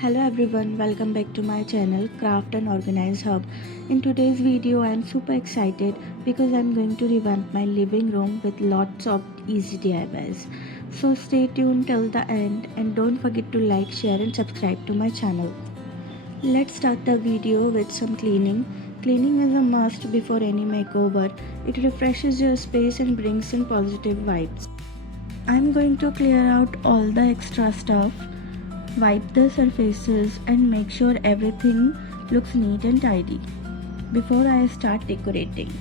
Hello everyone, welcome back to my channel Craft and Organize Hub. In today's video I am super excited because I am going to revamp my living room with lots of easy DIYs. So stay tuned till the end and don't forget to like, share and subscribe to my channel. Let's start the video with some cleaning. Cleaning is a must before any makeover. It refreshes your space and brings in positive vibes. I am going to clear out all the extra stuff, wipe the surfaces and make sure everything looks neat and tidy before I start decorating.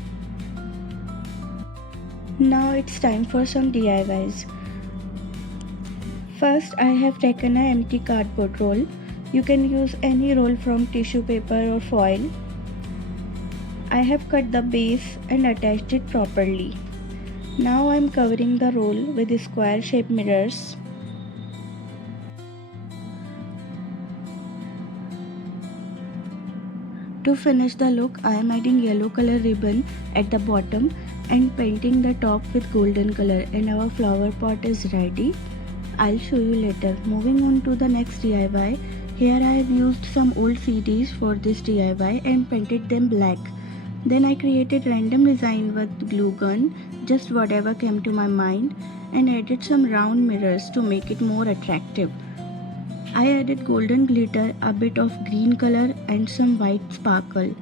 Now it's time for some DIYs. First I have taken an empty cardboard roll. You can use any roll from tissue paper or foil. I have cut the base and attached it properly. Now I am covering the roll with square shaped mirrors. To finish the look, I am adding yellow color ribbon at the bottom and painting the top with golden color, and our flower pot is ready. I'll show you later. Moving on to the next DIY. Here I have used some old CDs for this DIY and painted them black. Then I created random design with glue gun, just whatever came to my mind, and added some round mirrors to make it more attractive. I added golden glitter, a bit of green color and some white sparkle.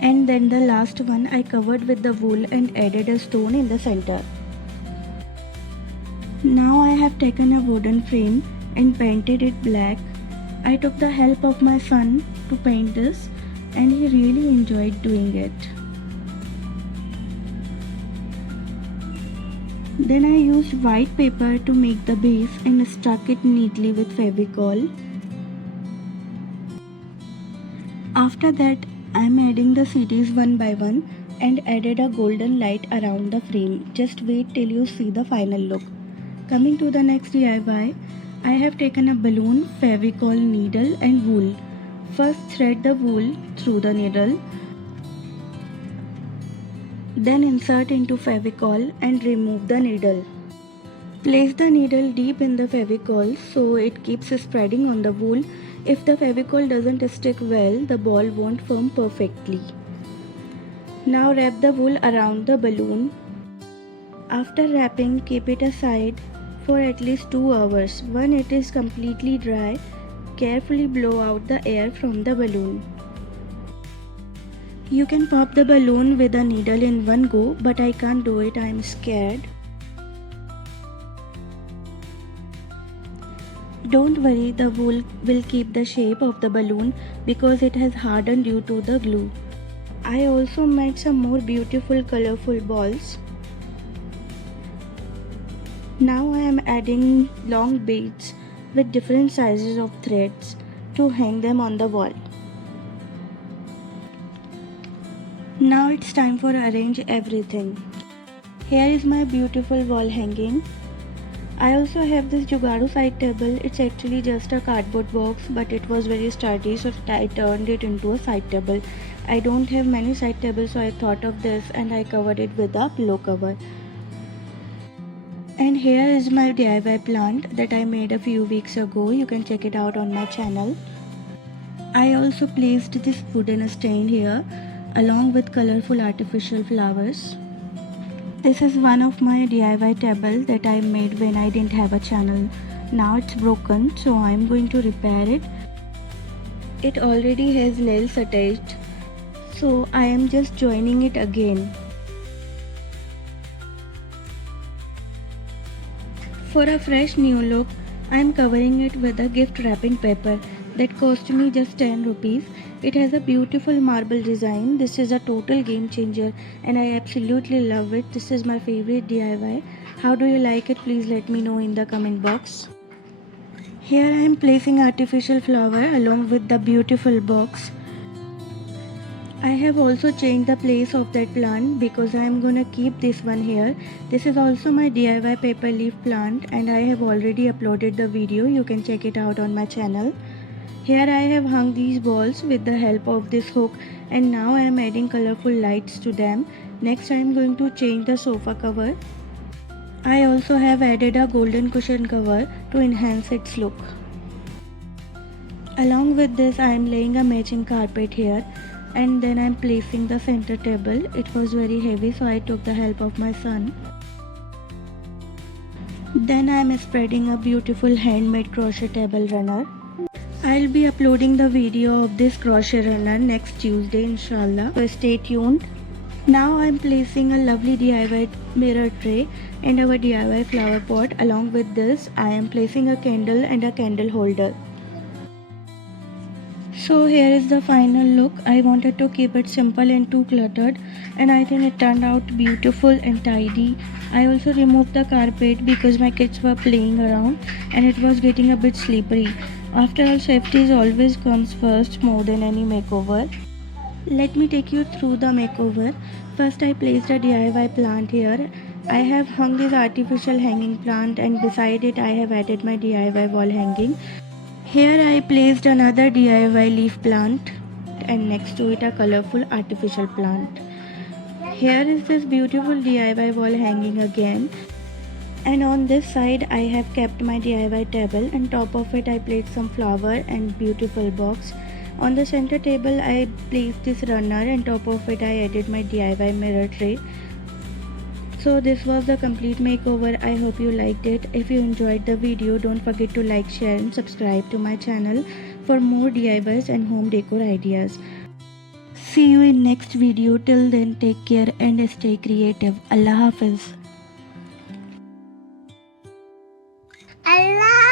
And then the last one I covered with the wool and added a stone in the center. Now I have taken a wooden frame and painted it black. I took the help of my son to paint this and he really enjoyed doing it. Then I used white paper to make the base and stuck it neatly with Fevicol. After that, I am adding the CDs one by one and added a golden light around the frame. Just wait till you see the final look. Coming to the next DIY, I have taken a balloon, Fevicol needle and wool. First thread the wool through the needle. Then insert into Fevicol and remove the needle. Place the needle deep in the Fevicol so it keeps spreading on the wool. If the Fevicol doesn't stick well, the ball won't form perfectly. Now wrap the wool around the balloon. After wrapping, keep it aside for at least 2 hours. When it is completely dry, carefully blow out the air from the balloon. You can pop the balloon with a needle in one go, but I can't do it, I am scared. Don't worry, the wool will keep the shape of the balloon because it has hardened due to the glue. I also made some more beautiful colorful balls. Now I am adding long beads with different sizes of threads to hang them on the wall. Now it's time for arrange everything. Here is my beautiful wall hanging. I also have this Jugaadu side table. It's actually just a cardboard box, but it was very sturdy, so I turned it into a side table. I don't have many side tables, so I thought of this and I covered it with a pillow cover. And here is my DIY plant that I made a few weeks ago. You can check it out on my channel. I also placed this wooden stand here along with colorful artificial flowers. This is one of my DIY table that I made when I didn't have a channel. Now it's broken, so I'm going to repair it. It already has nails attached, so I am just joining it again. For a fresh new look, I am covering it with a gift wrapping paper that cost me just 10 rupees. It has a beautiful marble design. This is a total game changer and I absolutely love it. This is my favorite DIY. How do you like it? Please let me know in the comment box. Here I am placing artificial flower along with the beautiful box. I have also changed the place of that plant because I am gonna keep this one here. This is also my DIY paper leaf plant and I have already uploaded the video. You can check it out on my channel. Here I have hung these balls with the help of this hook and now I am adding colorful lights to them. Next I am going to change the sofa cover. I also have added a golden cushion cover to enhance its look. Along with this, I am laying a matching carpet here, and then I am placing the center table. It was very heavy, so I took the help of my son. Then I am spreading a beautiful handmade crochet table runner. I'll be uploading the video of this crochet runner next Tuesday, inshallah, so stay tuned. Now I'm placing a lovely DIY mirror tray and our DIY flower pot. Along with this, I am placing a candle and a candle holder. So here is the final look. I wanted to keep it simple and too cluttered, and I think it turned out beautiful and tidy. I also removed the carpet because my kids were playing around and it was getting a bit slippery. After all, safety always comes first more than any makeover. Let me take you through the makeover. First, I placed a DIY plant here. I have hung this artificial hanging plant, and beside it I have added my DIY wall hanging. Here I placed another DIY leaf plant and next to it a colorful artificial plant. Here is this beautiful DIY wall hanging again. And on this side I have kept my DIY table, and top of it I placed some flower and beautiful box. On the center table I placed this runner, and top of it I added my DIY mirror tray. So this was the complete makeover. I hope you liked it. If you enjoyed the video, don't forget to like, share and subscribe to my channel for more DIYs and home decor ideas. See you in next video. Till then, take care and stay creative. Allah Hafiz. Allah